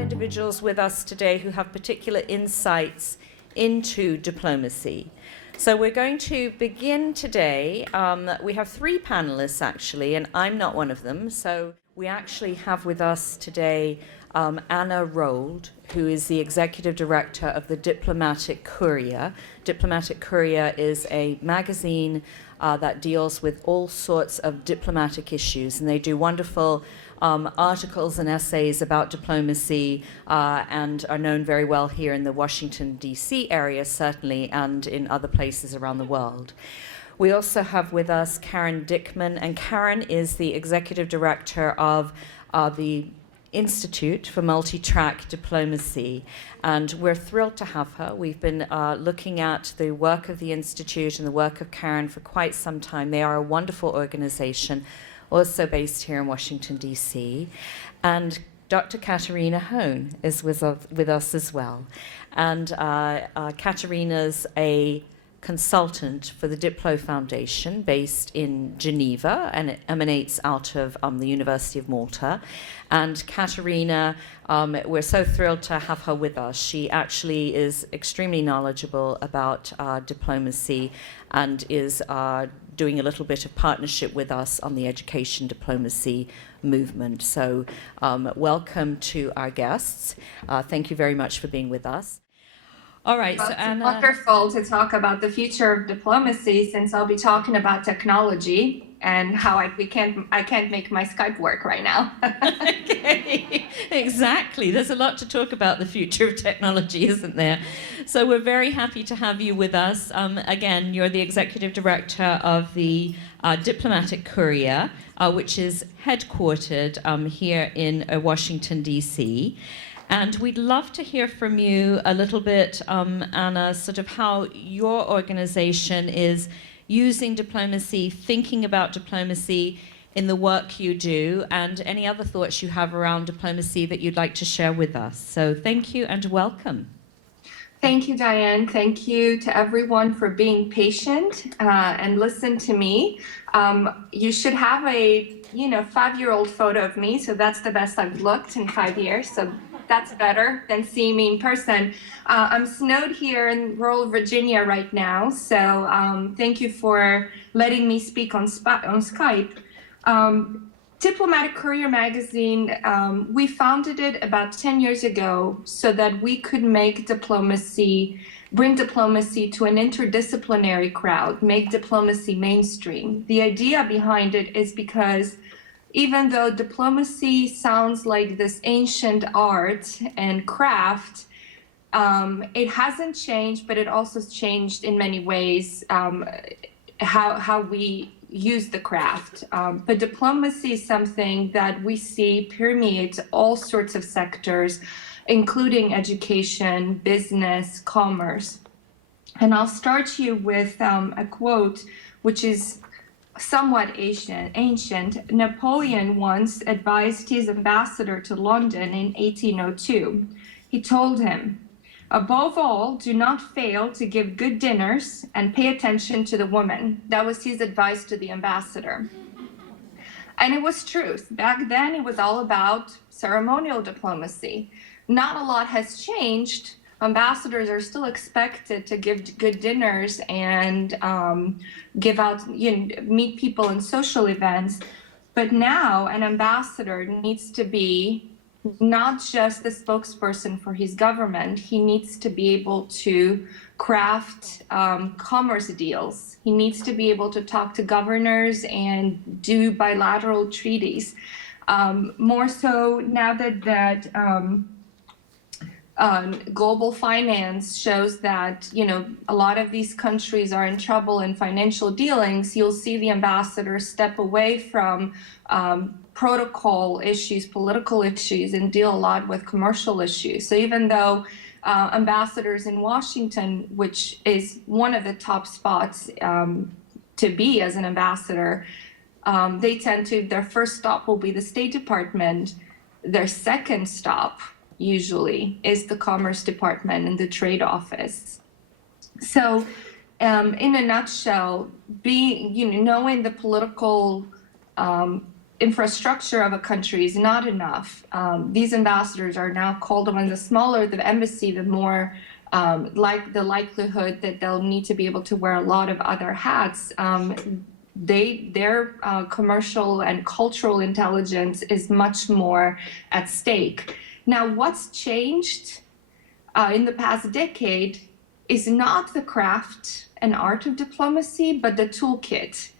individuals with us today who have particular insights into diplomacy. So we're going to begin today. We have three panelists actually, and I'm not one of them. So we actually have with us today Anna Rold, who is the Executive Director of the Diplomatic Courier. Diplomatic Courier is a magazine that deals with all sorts of diplomatic issues, and they do wonderful articles and essays about diplomacy and are known very well here in the Washington, D.C. area, certainly, and in other places around the world. We also have with us Karen Dickman, and Karen is the Executive Director of the Institute for Multi-Track Diplomacy, and we're thrilled to have her. We've been looking at the work of the Institute and the work of Karen for quite some time. They are a wonderful organization, also based here in Washington, D.C. And Dr. Katarina Hone is with us as well. And Katarina's a consultant for the Diplo Foundation based in Geneva, and it emanates out of the University of Malta. And Katarina, we're so thrilled to have her with us. She actually is extremely knowledgeable about diplomacy and is doing a little bit of partnership with us on the education diplomacy movement. So welcome to our guests. Thank you very much for being with us. All right, well, so it's Anna, wonderful to talk about the future of diplomacy, since I'll be talking about technology and how I can't make my Skype work right now. Okay, exactly. There's a lot to talk about the future of technology, isn't there? So we're very happy to have you with us. Again, you're the Executive Director of the Diplomatic Courier, which is headquartered here in Washington, D.C., and we'd love to hear from you a little bit, Anna, sort of how your organization is using diplomacy, thinking about diplomacy in the work you do, and any other thoughts you have around diplomacy that you'd like to share with us. So thank you and welcome. Thank you, Diane. Thank you to everyone for being patient and listen to me. You should have a 5-year-old photo of me, so that's the best I've looked in 5 years. So that's better than seeing me in person. I'm snowed here in rural Virginia right now, so thank you for letting me speak on Skype. Diplomatic Courier magazine, we founded it about 10 years ago so that we could bring diplomacy to an interdisciplinary crowd, make diplomacy mainstream. The idea behind it is because even though diplomacy sounds like this ancient art and craft, it hasn't changed, but it also changed in many ways how we use the craft. But diplomacy is something that we see permeates all sorts of sectors, including education, business, commerce. And I'll start you with a quote, which is somewhat ancient. Napoleon once advised his ambassador to London in 1802. He told him, "Above all, do not fail to give good dinners and pay attention to the woman." That was his advice to the ambassador. And it was truth. Back then, it was all about ceremonial diplomacy. Not a lot has changed. Ambassadors are still expected to give good dinners and meet people in social events. But now an ambassador needs to be not just the spokesperson for his government. He needs to be able to craft commerce deals. He needs to be able to talk to governors and do bilateral treaties. More so now that global finance shows that a lot of these countries are in trouble in financial dealings, you'll see the ambassadors step away from protocol issues, political issues, and deal a lot with commercial issues. So even though ambassadors in Washington, which is one of the top spots to be as an ambassador, their first stop will be the State Department. Their second stop usually is the Commerce Department and the Trade Office. So in a nutshell, knowing the political infrastructure of a country is not enough. These ambassadors are now called on. The smaller the embassy, the more like the likelihood that they'll need to be able to wear a lot of other hats. Their commercial and cultural intelligence is much more at stake. Now, what's changed in the past decade is not the craft and art of diplomacy, but the toolkit.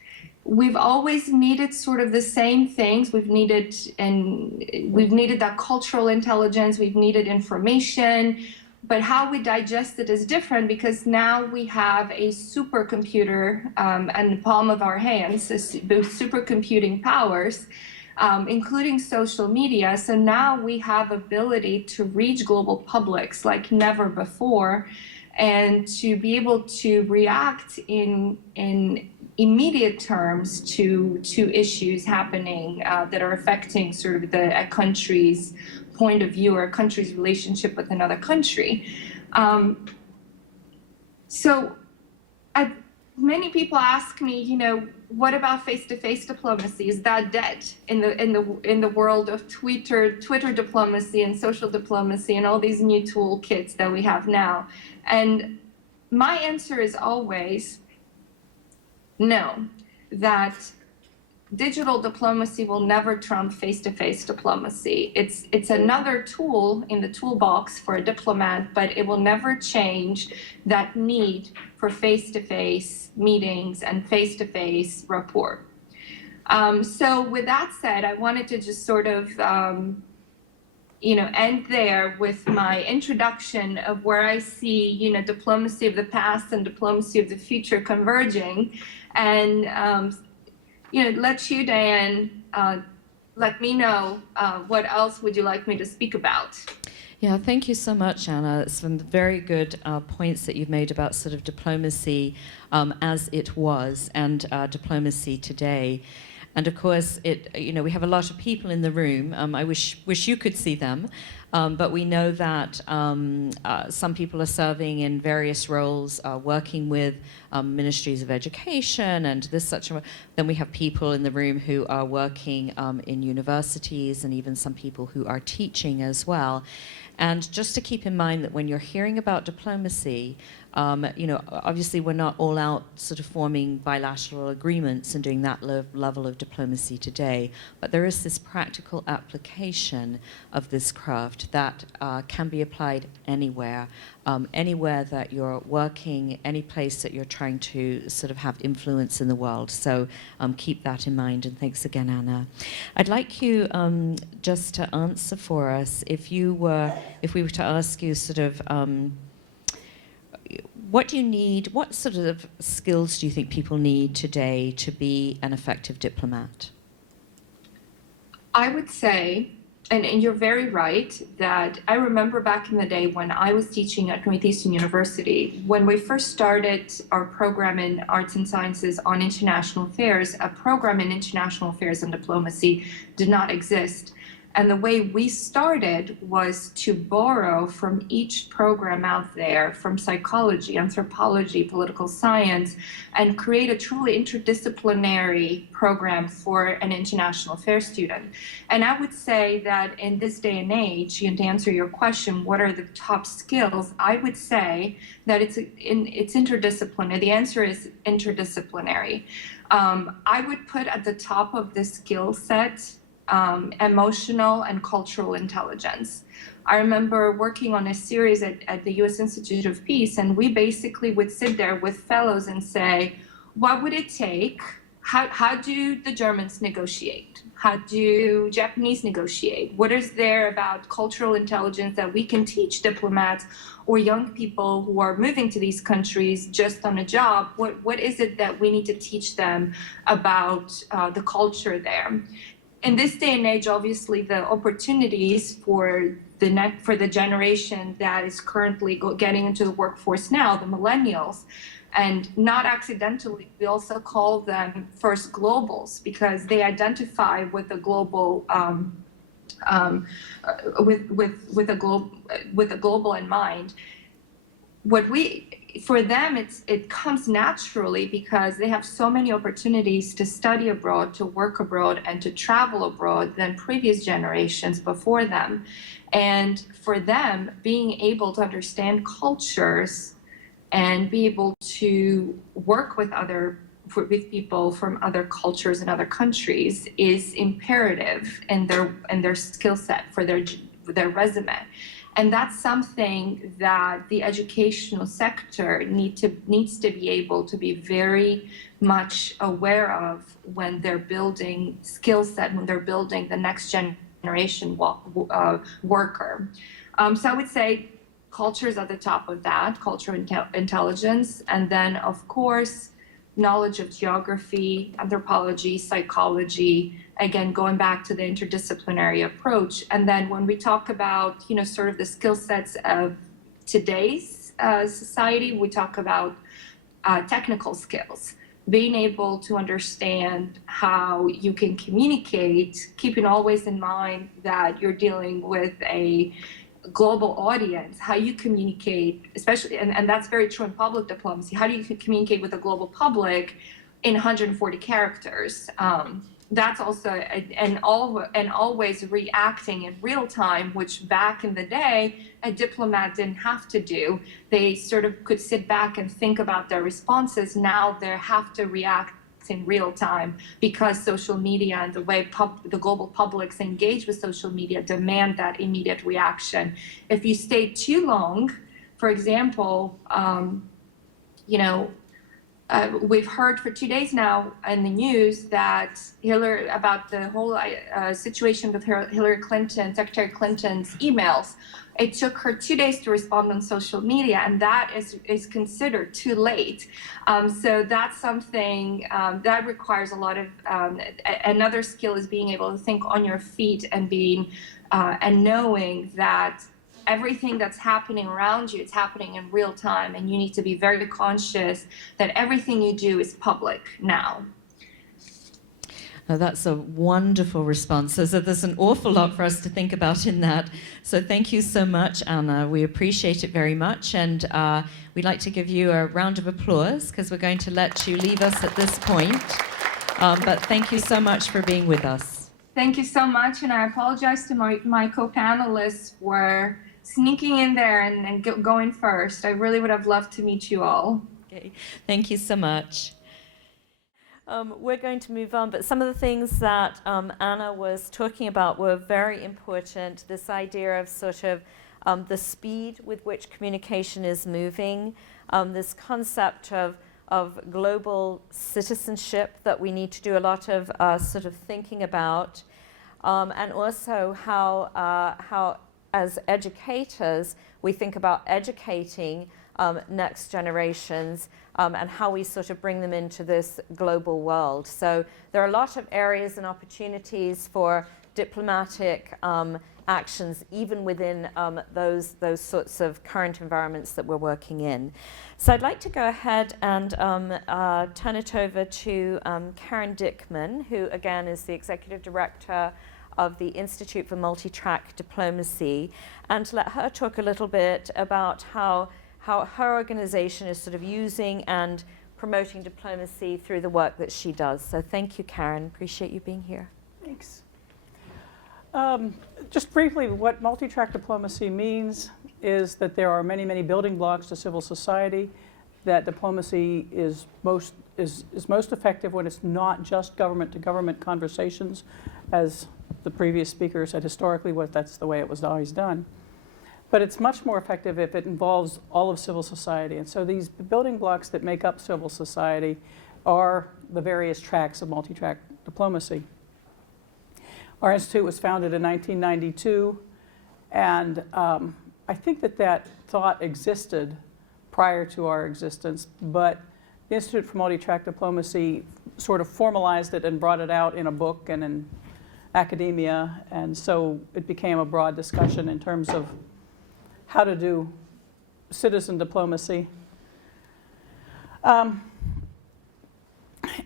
We've always needed sort of the same things. We've needed that cultural intelligence, we've needed information, but how we digest it is different because now we have a supercomputer in the palm of our hands, with supercomputing powers, including social media. So now we have ability to reach global publics like never before, and to be able to react in immediate terms to issues happening that are affecting sort of a country's point of view or a country's relationship with another country. So many people ask me, you know, what about face-to-face diplomacy? Is that dead in the world of Twitter diplomacy and social diplomacy and all these new toolkits that we have now? And my answer is always no, that digital diplomacy will never trump face-to-face diplomacy. It's another tool in the toolbox for a diplomat, but it will never change that need for face-to-face meetings and face-to-face rapport. So with that said, I wanted to just sort of end there with my introduction of where I see, diplomacy of the past and diplomacy of the future converging, and let you, Diane, let me know what else would you like me to speak about. Yeah, thank you so much, Anna. Some very good points that you've made about sort of diplomacy as it was and diplomacy today. And of course, we have a lot of people in the room. I wish you could see them, but we know that some people are serving in various roles, working with ministries of education and then we have people in the room who are working in universities, and even some people who are teaching as well. And just to keep in mind that when you're hearing about diplomacy, obviously we're not all out sort of forming bilateral agreements and doing that level of diplomacy today, but there is this practical application of this craft that can be applied anywhere, anywhere that you're working, any place that you're trying to sort of have influence in the world. So keep that in mind, and thanks again, Anna. I'd like you just to answer for us, if we were to ask you sort of, what do you need, what sort of skills do you think people need today to be an effective diplomat? I would say, and you're very right, that I remember back in the day when I was teaching at Northeastern University, when we first started our program in Arts and Sciences on International Affairs, a program in International Affairs and Diplomacy did not exist. And the way we started was to borrow from each program out there, from psychology, anthropology, political science, and create a truly interdisciplinary program for an international affairs student. And I would say that in this day and age, and to answer your question, what are the top skills? I would say that it's interdisciplinary. The answer is interdisciplinary. I would put at the top of the skill set emotional and cultural intelligence. I remember working on a series at the U.S. Institute of Peace, and we basically would sit there with fellows and say, what would it take? How do the Germans negotiate? How do Japanese negotiate? What is there about cultural intelligence that we can teach diplomats or young people who are moving to these countries just on a job? What is it that we need to teach them about the culture there? In this day and age, obviously, the opportunities for the generation that is currently getting into the workforce now, the millennials, and not accidentally, we also call them first globals because they identify with a global, with a global in mind. for them, it comes naturally because they have so many opportunities to study abroad, to work abroad, and to travel abroad than previous generations before them. And for them, being able to understand cultures and be able to work with people from other cultures and other countries is imperative in their skill set for their resume. And that's something that the educational sector needs to be able to be very much aware of when they're building skill set, when they're building the next generation worker. So I would say culture is at the top of that, cultural intelligence, and then of course knowledge of geography, anthropology, psychology, again, going back to the interdisciplinary approach. And then when we talk about, sort of the skill sets of today's society, we talk about technical skills, being able to understand how you can communicate, keeping always in mind that you're dealing with a global audience, how you communicate, especially, and that's very true in public diplomacy, how do you communicate with a global public in 140 characters? That's also, and always reacting in real time, which back in the day, a diplomat didn't have to do. They sort of could sit back and think about their responses. Now they have to react in real time because social media and the way the global publics engage with social media demand that immediate reaction. If you stay too long, for example, we've heard for 2 days now in the news that about the whole situation with Hillary Clinton, Secretary Clinton's emails. It took her 2 days to respond on social media, and that is considered too late. So that's something that requires a lot of, another skill is being able to think on your feet and and knowing that everything that's happening around you, it's happening in real time, and you need to be very conscious that everything you do is public now. Oh, that's a wonderful response. So there's an awful lot for us to think about in that. So thank you so much, Anna. We appreciate it very much. And we'd like to give you a round of applause because we're going to let you leave us at this point. But thank you so much for being with us. Thank you so much. And I apologize to my co-panelists for sneaking in there and going first. I really would have loved to meet you all. Okay. Thank you so much. We're going to move on, but some of the things that Anna was talking about were very important. This idea of sort of the speed with which communication is moving, this concept of global citizenship that we need to do a lot of sort of thinking about, and also how as educators we think about educating next generations and how we sort of bring them into this global world. So there are a lot of areas and opportunities for diplomatic actions even within those sorts of current environments that we're working in. So I'd like to go ahead and turn it over to Karen Dickman, who again is the Executive Director of the Institute for Multi-Track Diplomacy, and to let her talk a little bit about how her organization is sort of using and promoting diplomacy through the work that she does. So thank you, Karen. Appreciate you being here. Thanks. Just briefly, what multi-track diplomacy means is that there are many, many building blocks to civil society, that diplomacy is most effective when it's not just government-to-government conversations, as the previous speaker said, historically that's the way it was always done. But it's much more effective if it involves all of civil society. And so these building blocks that make up civil society are the various tracks of multi-track diplomacy. Our institute was founded in 1992, and I think that thought existed prior to our existence, but the Institute for Multi-Track Diplomacy sort of formalized it and brought it out in a book and in academia, and so it became a broad discussion in terms of how to do citizen diplomacy.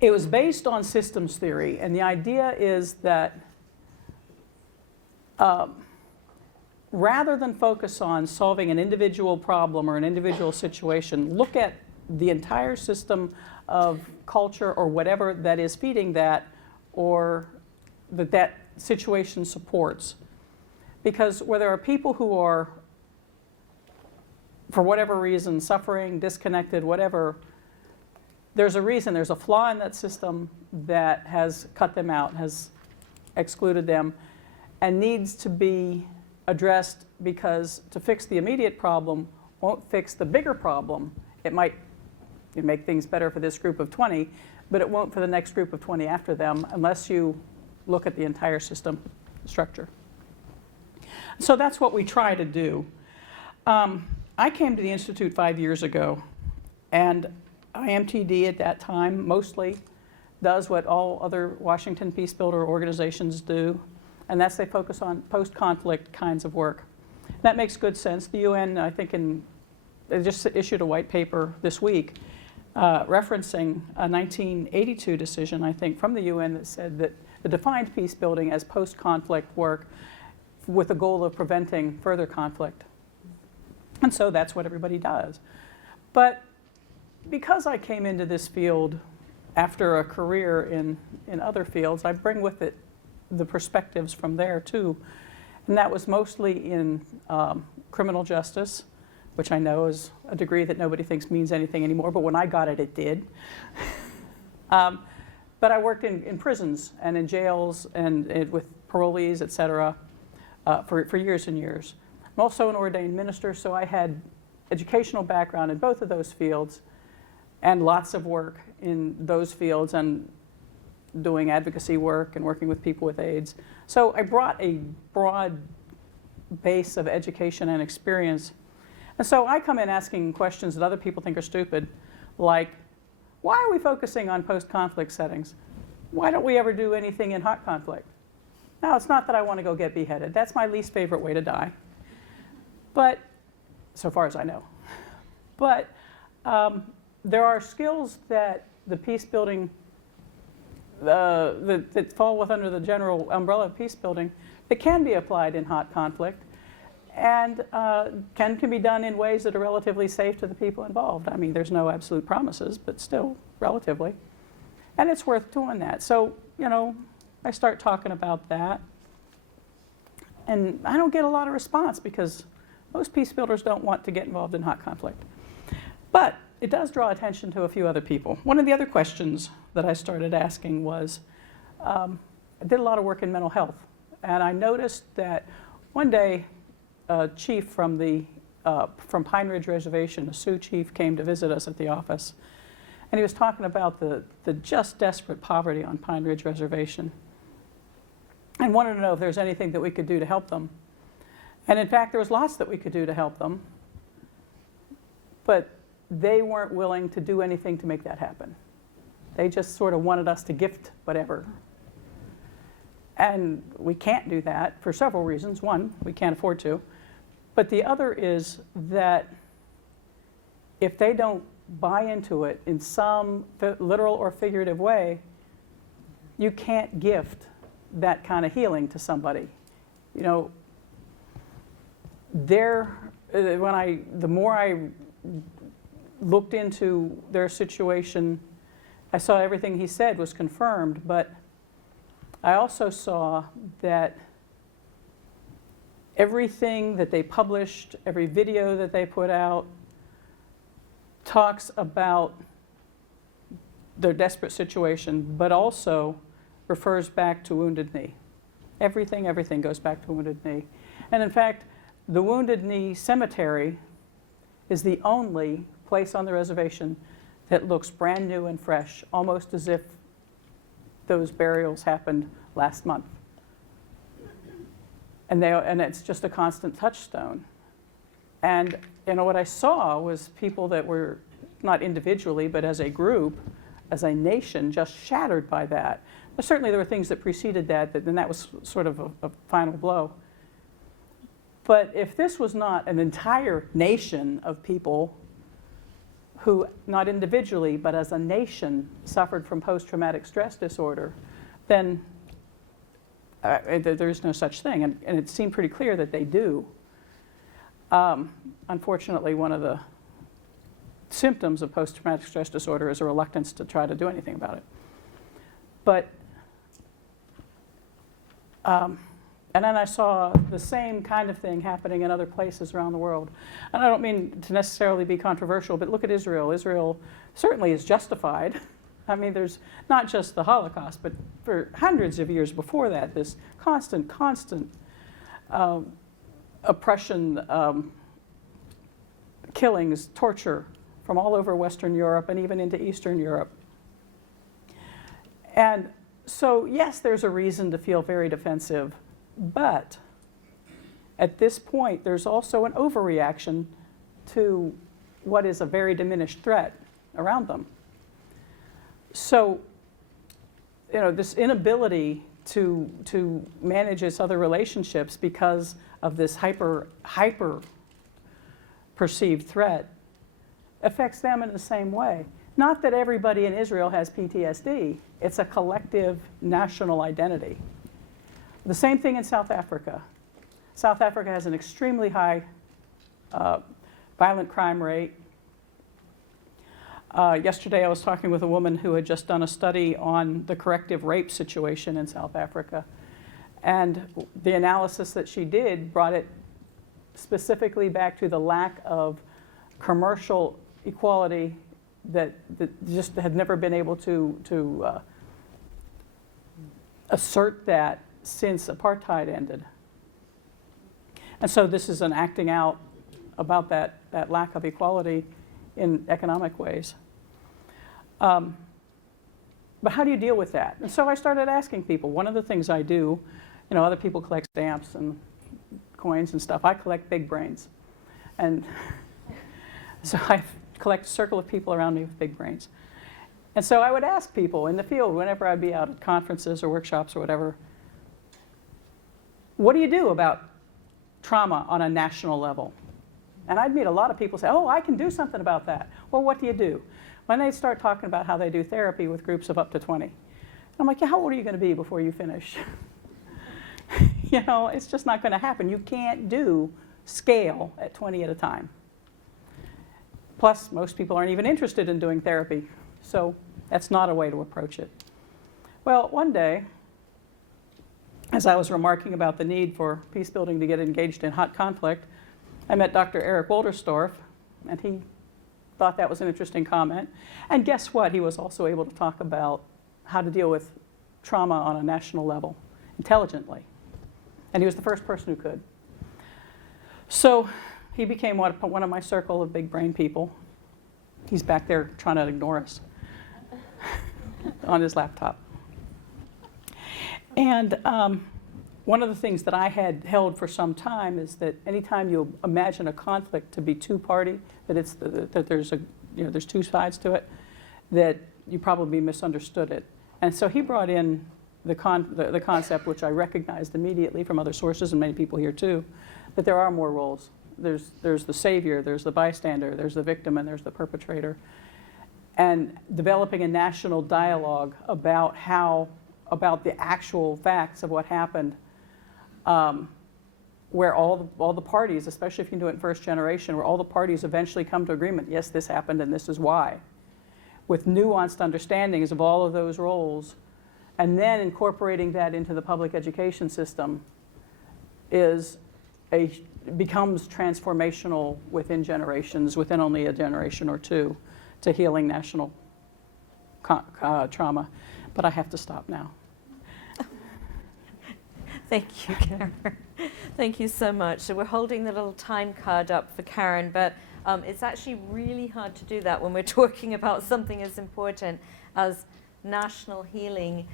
It was based on systems theory, and the idea is that rather than focus on solving an individual problem or an individual situation, look at the entire system of culture or whatever that is feeding that or that situation supports. Because where there are people who are, for whatever reason, suffering, disconnected, whatever, there's a reason, there's a flaw in that system that has cut them out, has excluded them, and needs to be addressed, because to fix the immediate problem won't fix the bigger problem. It might make things better for this group of 20, but it won't for the next group of 20 after them unless you look at the entire system structure. So that's what we try to do. I came to the Institute 5 years ago, and IMTD at that time mostly does what all other Washington Peace Builder organizations do, and that's they focus on post-conflict kinds of work. That makes good sense. The UN, I think, they just issued a white paper this week referencing a 1982 decision, I think, from the UN that said that it defined peace building as post-conflict work with the goal of preventing further conflict. And so that's what everybody does. But because I came into this field after a career in other fields, I bring with it the perspectives from there too. And that was mostly in criminal justice, which I know is a degree that nobody thinks means anything anymore, but when I got it, it did. But I worked in prisons and in jails and with parolees, et cetera, for years and years. I'm also an ordained minister, so I had educational background in both of those fields and lots of work in those fields and doing advocacy work and working with people with AIDS. So I brought a broad base of education and experience. And so I come in asking questions that other people think are stupid, like, why are we focusing on post-conflict settings? Why don't we ever do anything in hot conflict? Now, it's not that I want to go get beheaded. That's my least favorite way to die. But, so far as I know. But there are skills that the peace building, that fall under the general umbrella of peace building, that can be applied in hot conflict and can be done in ways that are relatively safe to the people involved. I mean, there's no absolute promises, but still, relatively. And it's worth doing that. So, you know, I start talking about that. And I don't get a lot of response because most peace builders don't want to get involved in hot conflict. But it does draw attention to a few other people. One of the other questions that I started asking was, I did a lot of work in mental health. And I noticed that one day, a chief from Pine Ridge Reservation, a Sioux chief, came to visit us at the office. And he was talking about the just desperate poverty on Pine Ridge Reservation and wanted to know if there's anything that we could do to help them. And in fact, there was lots that we could do to help them, but they weren't willing to do anything to make that happen. They just sort of wanted us to gift whatever. And we can't do that for several reasons. One, we can't afford to. But the other is that if they don't buy into it in some literal or figurative way, you can't gift that kind of healing to somebody. You know, the more I looked into their situation, I saw everything he said was confirmed, but I also saw that everything that they published, every video that they put out, talks about their desperate situation, but also refers back to Wounded Knee. Everything goes back to Wounded Knee. And in fact, the Wounded Knee Cemetery is the only place on the reservation that looks brand new and fresh, almost as if those burials happened last month. And it's just a constant touchstone. And you know, what I saw was people that were, not individually, but as a group, as a nation, just shattered by that. But certainly there were things that preceded that, and that was sort of a final blow. But if this was not an entire nation of people who, not individually, but as a nation, suffered from post-traumatic stress disorder, then there's no such thing. And it seemed pretty clear that they do. Unfortunately, one of the symptoms of post-traumatic stress disorder is a reluctance to try to do anything about it. But, and then I saw the same kind of thing happening in other places around the world. And I don't mean to necessarily be controversial, but look at Israel. Israel certainly is justified. I mean, there's not just the Holocaust, but for hundreds of years before that, this constant oppression, killings, torture from all over Western Europe and even into Eastern Europe. And so, yes, there's a reason to feel very defensive, but at this point, there's also an overreaction to what is a very diminished threat around them. So, you know, this inability to manage its other relationships because of this hyper perceived threat affects them in the same way. Not that everybody in Israel has PTSD. It's a collective national identity. The same thing in South Africa. South Africa has an extremely high violent crime rate. Yesterday I was talking with a woman who had just done a study on the corrective rape situation in South Africa. And the analysis that she did brought it specifically back to the lack of commercial equality that just had never been able to assert that since apartheid ended. And so this is an acting out about that lack of equality in economic ways. But how do you deal with that? And so I started asking people. One of the things I do, you know, other people collect stamps and coins and stuff. I collect big brains. And so I collect a circle of people around me with big brains. And so I would ask people in the field, whenever I'd be out at conferences or workshops or whatever, what do you do about trauma on a national level? And I'd meet a lot of people say, oh, I can do something about that. Well, what do you do? When they start talking about how they do therapy with groups of up to 20. I'm like, yeah, how old are you going to be before you finish? You know, it's just not going to happen. You can't do scale at 20 at a time. Plus, most people aren't even interested in doing therapy. So that's not a way to approach it. Well, one day, as I was remarking about the need for peace building to get engaged in hot conflict, I met Dr. Eric Wolderstorff, and he thought that was an interesting comment. And guess what? He was also able to talk about how to deal with trauma on a national level intelligently. And he was the first person who could. So he became one of my circle of big brain people. He's back there trying to ignore us on his laptop. And one of the things that I had held for some time is that anytime you imagine a conflict to be two-party, that there's two sides to it, that you probably misunderstood it. And so he brought in the concept, which I recognized immediately from other sources, and many people here too, that there are more roles. There's the savior, there's the bystander, there's the victim, and there's the perpetrator. And developing a national dialogue about the actual facts of what happened, where all the parties, especially if you do it in first generation, where all the parties eventually come to agreement, yes, this happened and this is why, with nuanced understandings of all of those roles, and then incorporating that into the public education system becomes transformational within generations, within only a generation or two, to healing national trauma. But I have to stop now. Thank you, Karen. Thank you so much. So we're holding the little time card up for Karen, but it's actually really hard to do that when we're talking about something as important as national healing,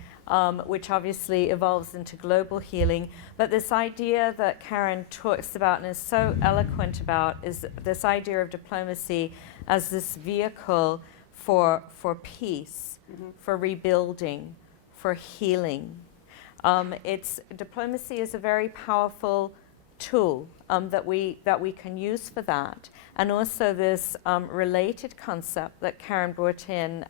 which obviously evolves into global healing. But this idea that Karen talks about and is so eloquent about is this idea of diplomacy as this vehicle for peace, for rebuilding, for healing. Diplomacy is a very powerful tool that we can use for that, and also this related concept that Karen brought in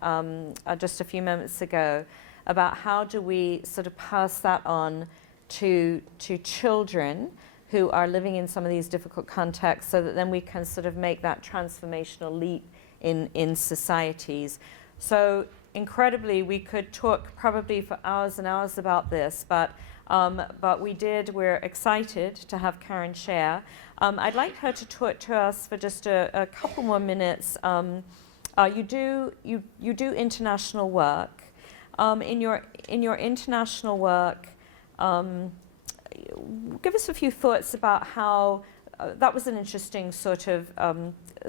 just a few moments ago about how do we sort of pass that on to children who are living in some of these difficult contexts, so that then we can sort of make that transformational leap in societies. So incredibly, we could talk probably for hours and hours about this, but we're excited to have Karen share. I'd like her to talk to us for just a couple more minutes. You do international work. In your international work, give us a few thoughts about how that was an interesting sort of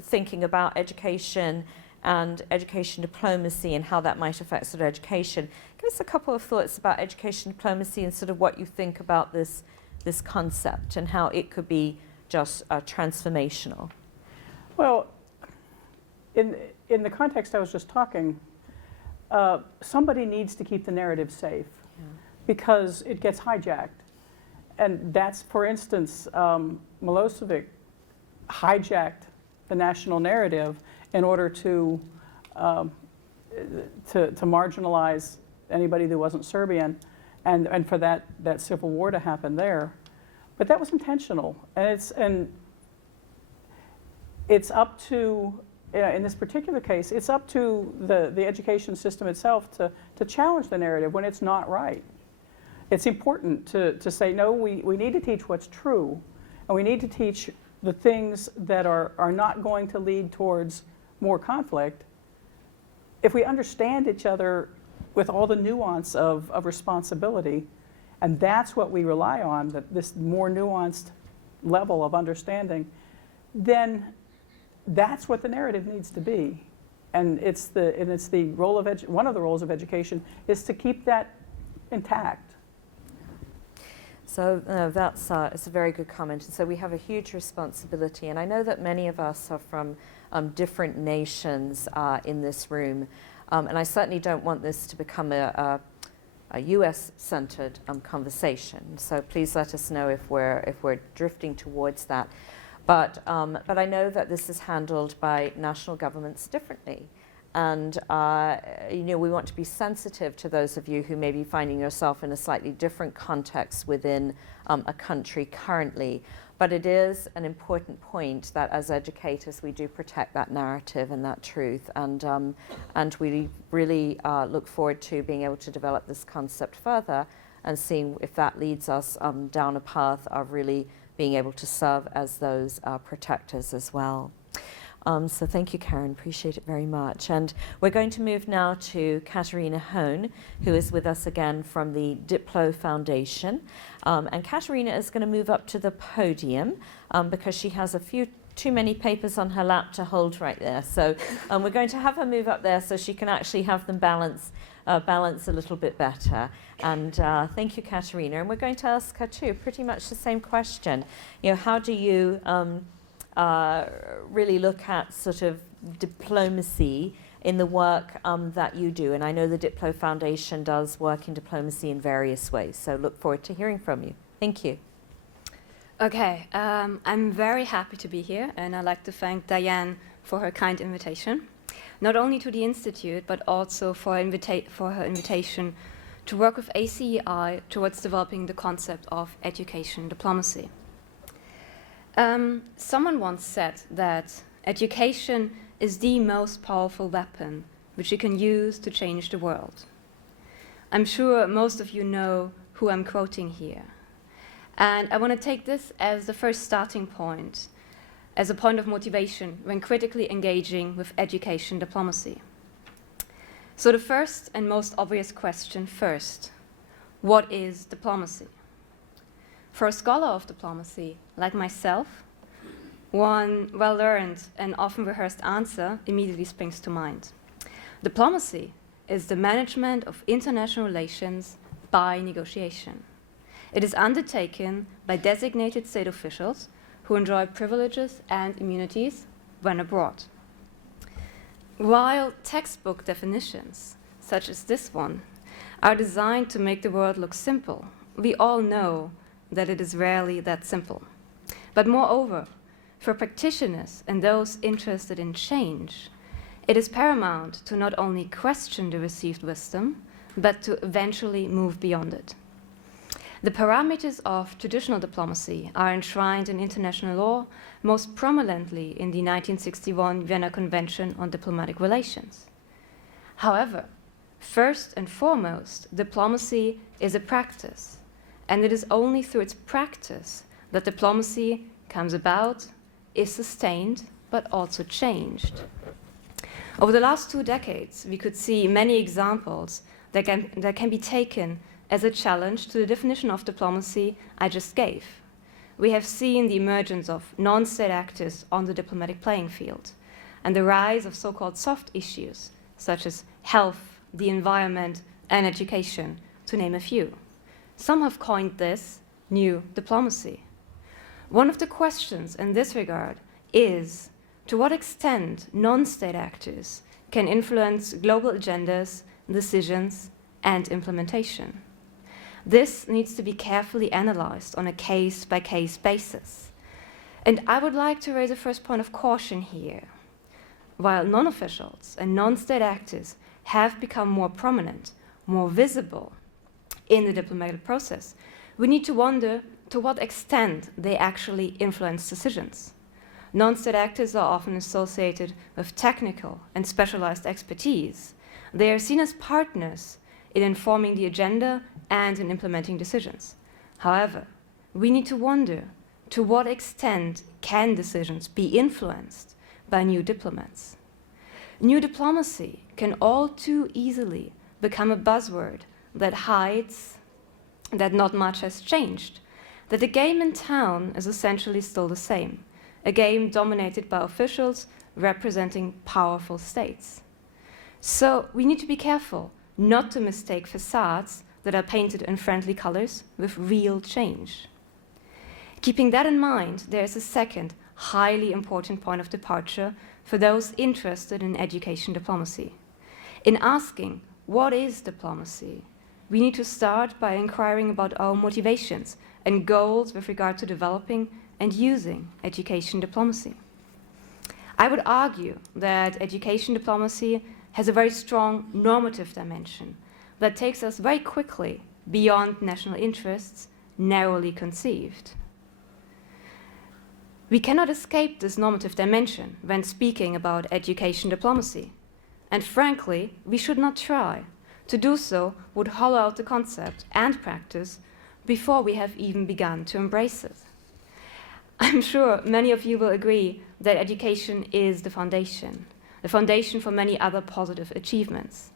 thinking about education and education diplomacy and how that might affect sort of education. Give us a couple of thoughts about education diplomacy and sort of what you think about this concept and how it could be just transformational. Well, in the context I was just talking, somebody needs to keep the narrative safe because it gets hijacked. And that's, for instance, Milosevic hijacked the national narrative in order to marginalize anybody that wasn't Serbian, and for that civil war to happen there. But that was intentional, and it's up to, in this particular case, it's up to the education system itself to challenge the narrative when it's not right. It's important to say, no, we need to teach what's true, and we need to teach the things that are not going to lead towards more conflict. If we understand each other with all the nuance of responsibility, and that's what we rely on, this more nuanced level of understanding, then that's what the narrative needs to be. And it's the role of one of the roles of education is to keep that intact. So it's a very good comment. And so we have a huge responsibility, and I know that many of us are from different nations in this room, and I certainly don't want this to become a US-centered conversation. So please let us know if we're drifting towards that. But I know that this is handled by national governments differently. And we want to be sensitive to those of you who may be finding yourself in a slightly different context within a country currently. But it is an important point that as educators we do protect that narrative and that truth. And we really look forward to being able to develop this concept further and seeing if that leads us down a path of really being able to serve as those protectors as well. So thank you, Karen. Appreciate it very much. And we're going to move now to Katerina Hone, who is with us again from the Diplo Foundation. And Katerina is going to move up to the podium because she has too many papers on her lap to hold right there. So we're going to have her move up there so she can actually have them balance a little bit better. And thank you, Katerina. And we're going to ask her too pretty much the same question. How do you really look at sort of diplomacy in the work that you do? And I know the Diplo Foundation does work in diplomacy in various ways, so look forward to hearing from you. Thank you. Okay, I'm very happy to be here, and I'd like to thank Diane for her kind invitation, not only to the Institute, but also for her invitation to work with ACEI towards developing the concept of education diplomacy. Someone once said that education is the most powerful weapon which you can use to change the world. I'm sure most of you know who I'm quoting here. And I want to take this as the first starting point, as a point of motivation when critically engaging with education diplomacy. So the first and most obvious question first, what is diplomacy? For a scholar of diplomacy, like myself, one well-learned and often rehearsed answer immediately springs to mind. Diplomacy is the management of international relations by negotiation. It is undertaken by designated state officials who enjoy privileges and immunities when abroad. While textbook definitions, such as this one, are designed to make the world look simple, we all know that it is rarely that simple. But moreover, for practitioners and those interested in change, it is paramount to not only question the received wisdom, but to eventually move beyond it. The parameters of traditional diplomacy are enshrined in international law, most prominently in the 1961 Vienna Convention on Diplomatic Relations. However, first and foremost, diplomacy is a practice, and it is only through its practice that diplomacy comes about, is sustained, but also changed. Over the last 2 decades, we could see many examples that can be taken as a challenge to the definition of diplomacy I just gave. We have seen the emergence of non-state actors on the diplomatic playing field, and the rise of so-called soft issues, such as health, the environment, and education, to name a few. Some have coined this new diplomacy. One of the questions in this regard is, to what extent non-state actors can influence global agendas, decisions, and implementation? This needs to be carefully analyzed on a case-by-case basis. And I would like to raise a first point of caution here. While non-officials and non-state actors have become more prominent, more visible in the diplomatic process, we need to wonder to what extent they actually influence decisions. Non-state actors are often associated with technical and specialized expertise. They are seen as partners in informing the agenda and in implementing decisions. However, we need to wonder to what extent can decisions be influenced by new diplomats. New diplomacy can all too easily become a buzzword that hides that not much has changed, that the game in town is essentially still the same, a game dominated by officials representing powerful states. So we need to be careful not to mistake facades that are painted in friendly colors with real change. Keeping that in mind, there is a second highly important point of departure for those interested in education diplomacy. In asking, what is diplomacy? We need to start by inquiring about our motivations and goals with regard to developing and using education diplomacy. I would argue that education diplomacy has a very strong normative dimension that takes us very quickly beyond national interests, narrowly conceived. We cannot escape this normative dimension when speaking about education diplomacy, and frankly, we should not try. To do so would hollow out the concept and practice before we have even begun to embrace it. I'm sure many of you will agree that education is the foundation for many other positive achievements.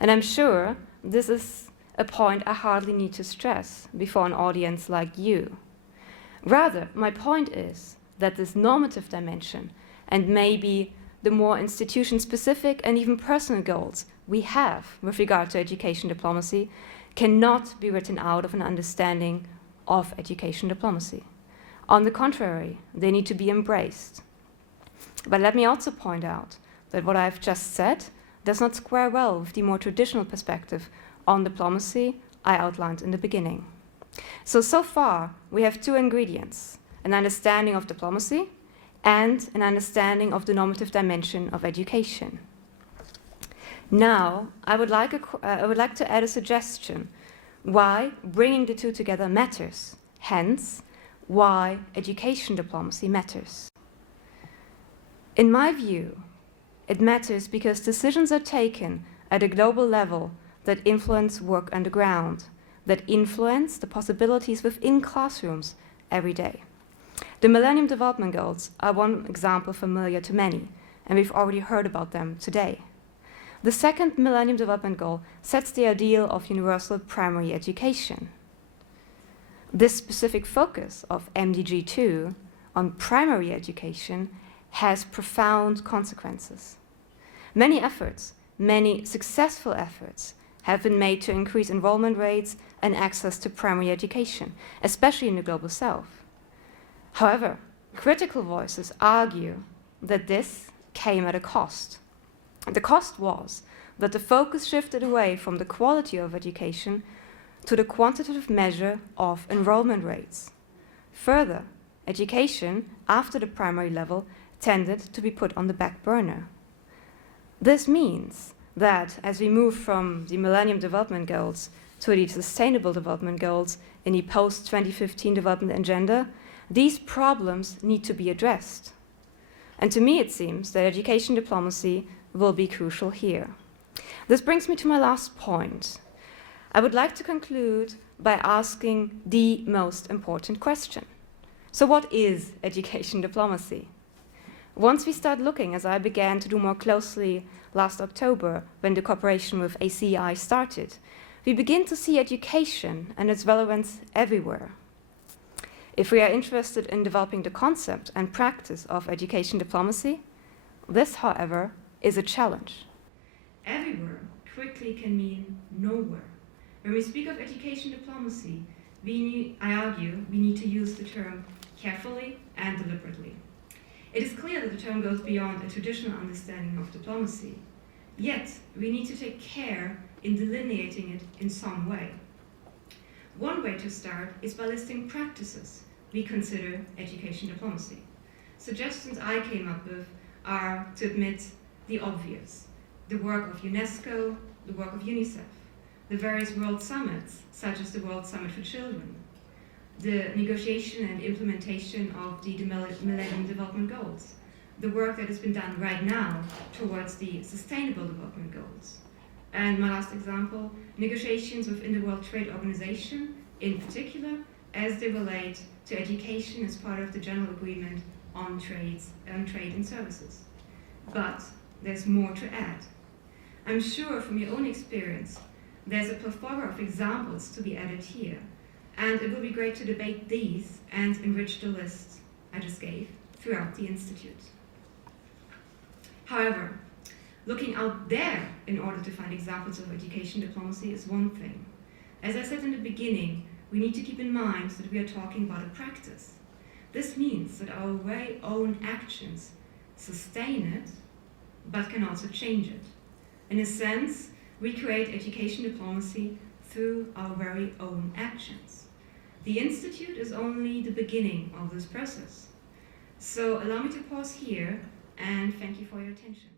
And I'm sure this is a point I hardly need to stress before an audience like you. Rather, my point is that this normative dimension and maybe the more institution-specific and even personal goals we have with regard to education diplomacy cannot be written out of an understanding of education diplomacy. On the contrary, they need to be embraced. But let me also point out that what I've just said does not square well with the more traditional perspective on diplomacy I outlined in the beginning. So far, we have 2 ingredients: an understanding of diplomacy and an understanding of the normative dimension of education. Now, I would like to add a suggestion why bringing the 2 together matters, hence, why education diplomacy matters. In my view, it matters because decisions are taken at a global level that influence work on the ground, that influence the possibilities within classrooms every day. The Millennium Development Goals are one example familiar to many, and we've already heard about them today. The second Millennium Development Goal sets the ideal of universal primary education. This specific focus of MDG 2 on primary education has profound consequences. Many efforts, many successful efforts, have been made to increase enrollment rates and access to primary education, especially in the Global South. However, critical voices argue that this came at a cost. The cost was that the focus shifted away from the quality of education to the quantitative measure of enrollment rates. Further, education after the primary level tended to be put on the back burner. This means that as we move from the Millennium Development Goals to the Sustainable Development Goals in the post-2015 development agenda, these problems need to be addressed. And to me, it seems that education diplomacy will be crucial here. This brings me to my last point. I would like to conclude by asking the most important question. So what is education diplomacy? Once we start looking, as I began to do more closely last October when the cooperation with ACI started, we begin to see education and its relevance everywhere. If we are interested in developing the concept and practice of education diplomacy, this, however, is a challenge. Everywhere quickly can mean nowhere. When we speak of education diplomacy, I argue we need to use the term carefully and deliberately. It is clear that the term goes beyond a traditional understanding of diplomacy. Yet, we need to take care in delineating it in some way. One way to start is by listing practices we consider education diplomacy. Suggestions I came up with are to admit the obvious: the work of UNESCO, the work of UNICEF, the various world summits, such as the World Summit for Children, the negotiation and implementation of the Millennium Development Goals, the work that has been done right now towards the Sustainable Development Goals. And my last example, negotiations within the World Trade Organization, in particular, as they relate to education as part of the General Agreement on Trade and Services. But there's more to add. I'm sure from your own experience, there's a plethora of examples to be added here, and it will be great to debate these and enrich the list I just gave throughout the Institute. However, looking out there in order to find examples of education diplomacy is one thing. As I said in the beginning, we need to keep in mind that we are talking about a practice. This means that our very own actions sustain it, but can also change it. In a sense, we create education diplomacy through our very own actions. The Institute is only the beginning of this process. So allow me to pause here and thank you for your attention.